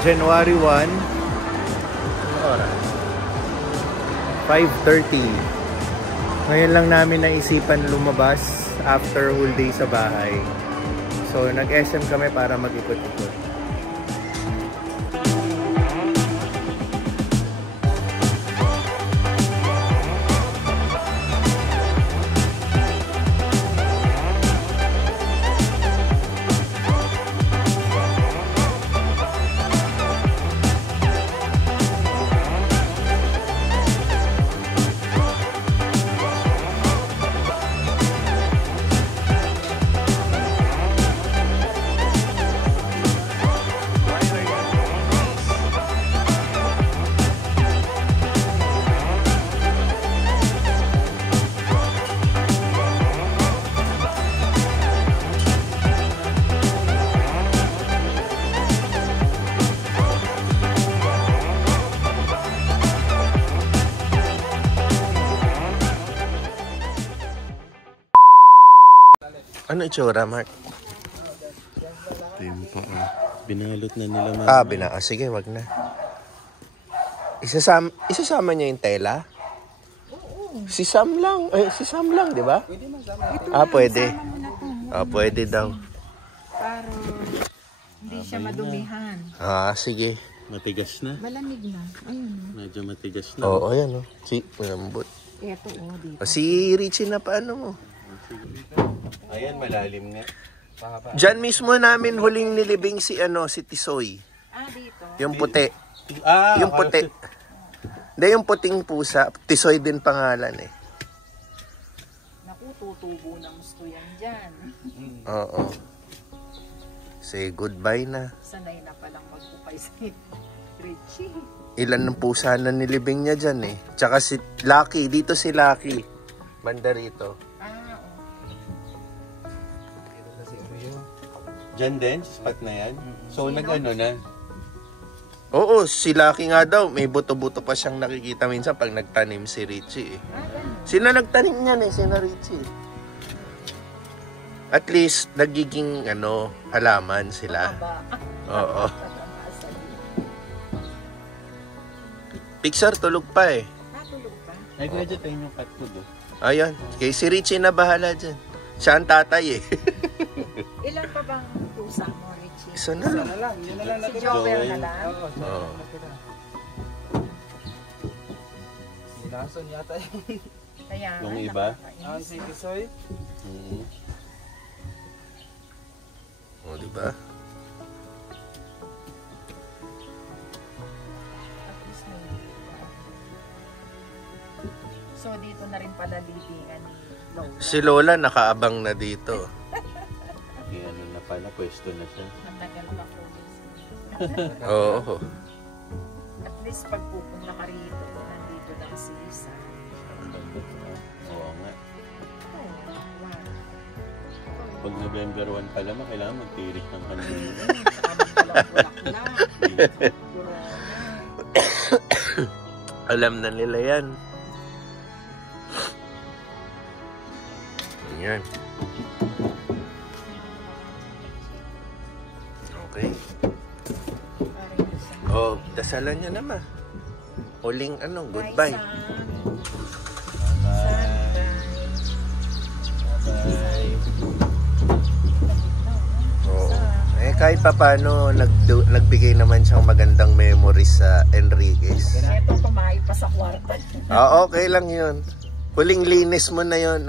January 1. Oras. 5:30. Ngayon lang namin naisipan lumabas after whole day sa bahay. So, nag-SM kami para mag-ikot-ikot. Ano itsura, Mark? Ito yung paa. Binalot na nila, Mark. Sige, wag na. Isasama niya yung tela? Oo. Si Sam lang, di ba? Pwede masama. Pwede. Pwede daw. Para hindi siya madumihan. Sige. Matigas na. Malamig na. Ayun. Medyo matigas na. Oo, ayan, malambot. Ito, dito. Si Richie na paano mo? Ayan, malalim nga. Diyan mismo namin huling nilibing si Tisoy. Dito. Yung puti. Yung puti. Hindi, yung puting pusa. Tisoy din pangalan eh. Naku, tutubo ng gusto yan dyan. Oo. Say goodbye na. Sanay na palang magpupay si Richie. Ilan ng pusa na nilibing niya dyan eh. Tsaka si Lucky. Dito si Lucky. Banda rito. Diyan din, spot na yan. So, nag-ano na? Oo, si Lucky nga daw. May buto-buto pa siyang nakikita minsan pag nagtanim si Richie eh. Sino nagtanim niyan eh? Sino Richie? At least, nagiging halaman sila. Oo. Pixar, tulog pa eh. Tulog pa? Nag-gadget tayo yung cat food oh. Ayan, kay si Richie na bahala dyan. Siya ang tatay eh. Ilan pa bang pusa mo, Richie? Isa na lang. Si Joel na lang? Oo. Lason yata yun. Kaya yung iba? Si Tisoy. Diba? So, dito na rin pala libingan ni Lola. Si Lola nakaabang na dito. Ano na pala, pwesto na siya. Matagal pa po. Oo. At least pag pupunta ka rito, nandito lang si Isa. Oo nga. Wow. Pag November 1 pala, kailangan magtirik ng kanina. Alam na nila yan. Yan. Okay. Dasalan niya naman. Huling goodbye. Kahit pa paano, nagbigay naman siyang magandang memories sa Enriquez. Ito, tumahay pa sa kwarta. Okay lang yun. Huling linis mo na yun,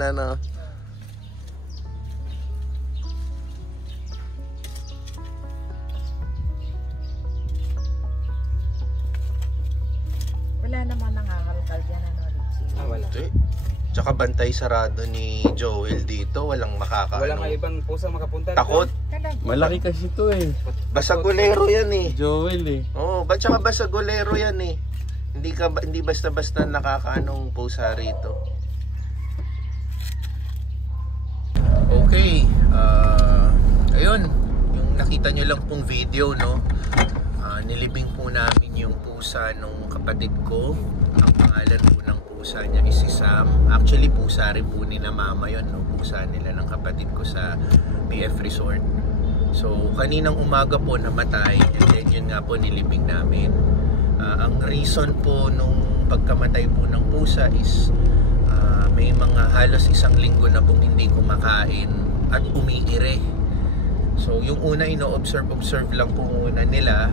Wala naman nangangalkal dyan, Richie? Wala. Tsaka bantay sarado ni Joel dito. Walang Walang ibang pusa makapunta. Takot. Malaki kasi ito eh. Basagulero yan eh. Joel eh. Tsaka basagulero yan eh. Hindi basta-basta nakakaanong pusa rito. Okay. Ayun. Yung nakita nyo lang pong video, no? Nilibing po namin yung pusa nung kapatid ko. Ang pangalan po ng pusa niya is si Sam. Actually, pusa rin po ni na mama yun, no? Pusa nila ng kapatid ko sa PF Resort. So kaninang umaga po namatay, and then yun nga po nilibing namin. Ang reason po nung pagkamatay po ng pusa is may mga halos 1 linggo na pong hindi kumakain at umiire. So yung una ino-observe lang po muna nila,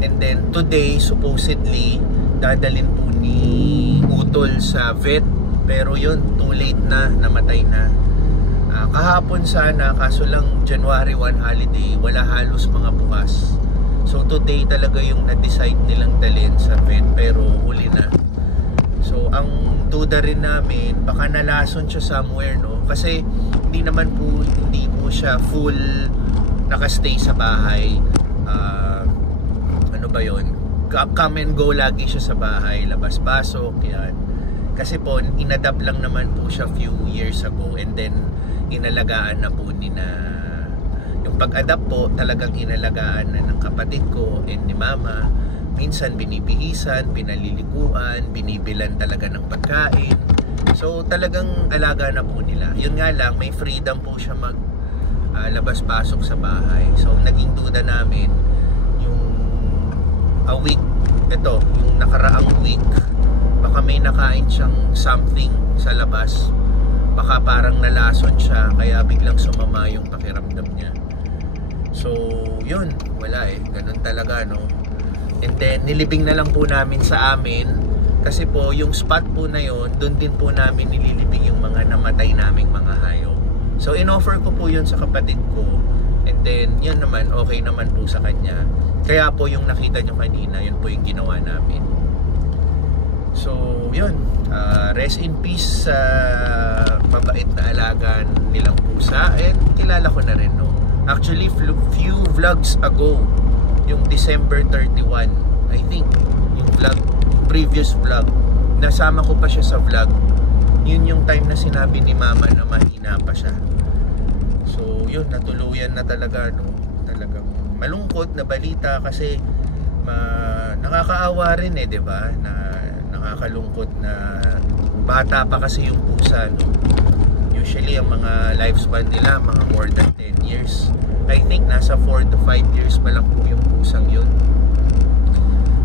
and then today supposedly dadalhin po ni Utol sa vet, pero yun, too late na, namatay na. Kahapon sana, kaso lang January 1 holiday, wala halos mga bukas. So today talaga yung na-decide nilang dalhin sa vet, pero huli na. So ang duda rin namin, baka nalason siya somewhere, no? Kasi hindi po siya full nakastay sa bahay. Ano ba yun? Come and go lagi siya sa bahay, labas-pasok, yan. Kasi po, inadapt lang naman po siya few years ago, and then inalagaan na po yung pag-adapt po, talagang inalagaan na ng kapatid ko and ni mama. Minsan binibihisan, pinaliliguan, binibilan talaga ng pagkain. So talagang alaga na po nila. Yun nga lang, may freedom po siya mag labas-pasok sa bahay. So naging duda namin yung yung nakaraang week, baka may nakain siyang something sa labas, baka parang nalason siya, kaya biglang sumama yung pakiramdam niya. So yun, wala ganun talaga, no? And then nilibing na lang po namin sa amin, kasi po yung spot po na yun, doon din po namin nililibing yung mga namatay naming mga hayop. So in-offer ko po yun sa kapatid ko, and then yun naman, okay naman po sa kanya. Kaya po yung nakita nyo kanina, yun po yung ginawa namin. So yun, rest in peace sa mabait na alaga nilang pusa, and kilala ko na rin, no? Actually few vlogs ago, yung December 31, I think, yung previous vlog, nasama ko pa siya sa vlog. Yun yung time na sinabi ni mama na mahina pa siya. So yun, natuluyan na talaga, no? Talagang malungkot na balita, kasi nakakaawa rin, di ba? Nakakalungkot na bata pa kasi yung pusa, no? Usually ang mga lifespan nila mga more than 10 years. I think nasa 4 to 5 years pa lang po yung pusang yun.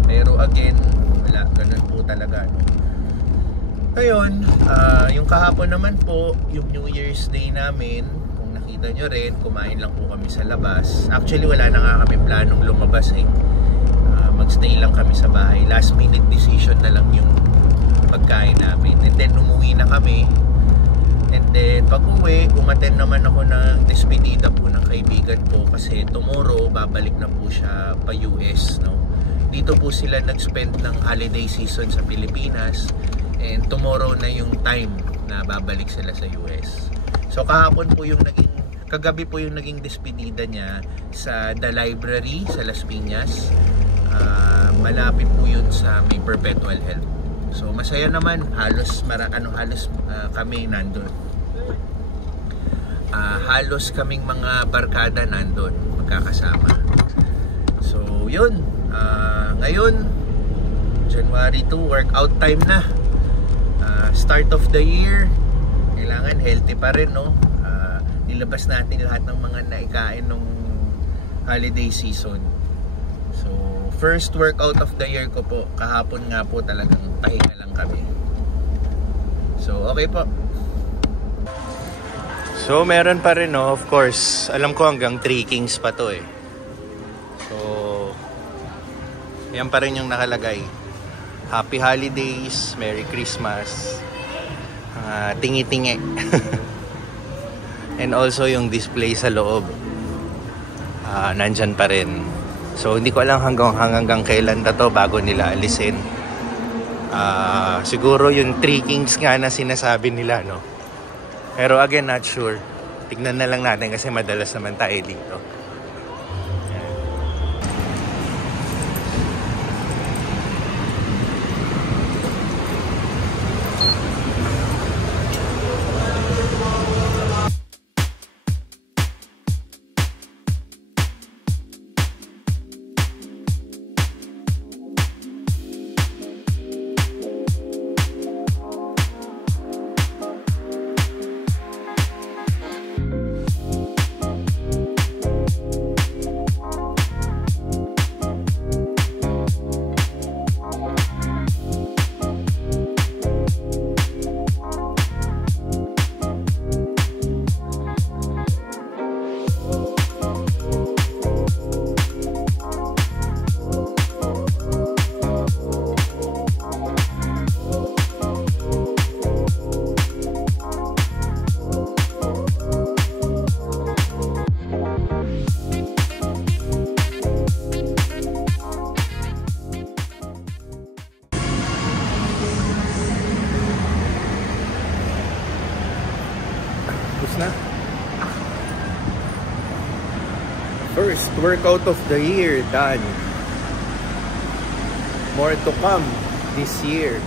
Pero again, wala, ganun po talaga, no? Ngayon, yung kahapon naman po, yung New Year's Day namin, kung nakita nyo rin, kumain lang po kami sa labas. Actually wala na nga kami planong lumabas, magstay lang kami sa bahay. Last minute decision na lang yung pagkain namin, and then umuwi na kami. And then pag uwi, umattend naman ako ng despedida po ng kaibigan ko, kasi tomorrow babalik na po siya pa US, no? Dito po sila nag-spend ng holiday season sa Pilipinas, and tomorrow na yung time na babalik sila sa US. So kagabi po yung naging despedida niya sa The Library sa Las Piñas. Malapit po yun sa may Perpetual Health. So masaya naman, halos kami nandun. Halos kaming mga barkada nandun, magkakasama. So yun, ngayon January 2, workout time na. Start of the year, kailangan healthy pa rin, no? Nilabas natin lahat ng mga naikain nung holiday season. So first workout of the year ko po, kahapon nga po, talagang pahinga lang kami. So okay po. So meron pa rin, no? Of course, alam ko hanggang 3 Kings pa to So yan pa rin yung nakalagay. Happy Holidays, Merry Christmas, tingi-tingi. And also yung display sa loob, nandyan pa rin. So hindi ko alam hanggang kailan na to bago nila alisin. Siguro yung 3 Kings nga na sinasabi nila, no? Pero again, not sure. Tignan na lang natin, kasi madalas naman tayo dito. Tapos na. First workout of the year done. More to come this year.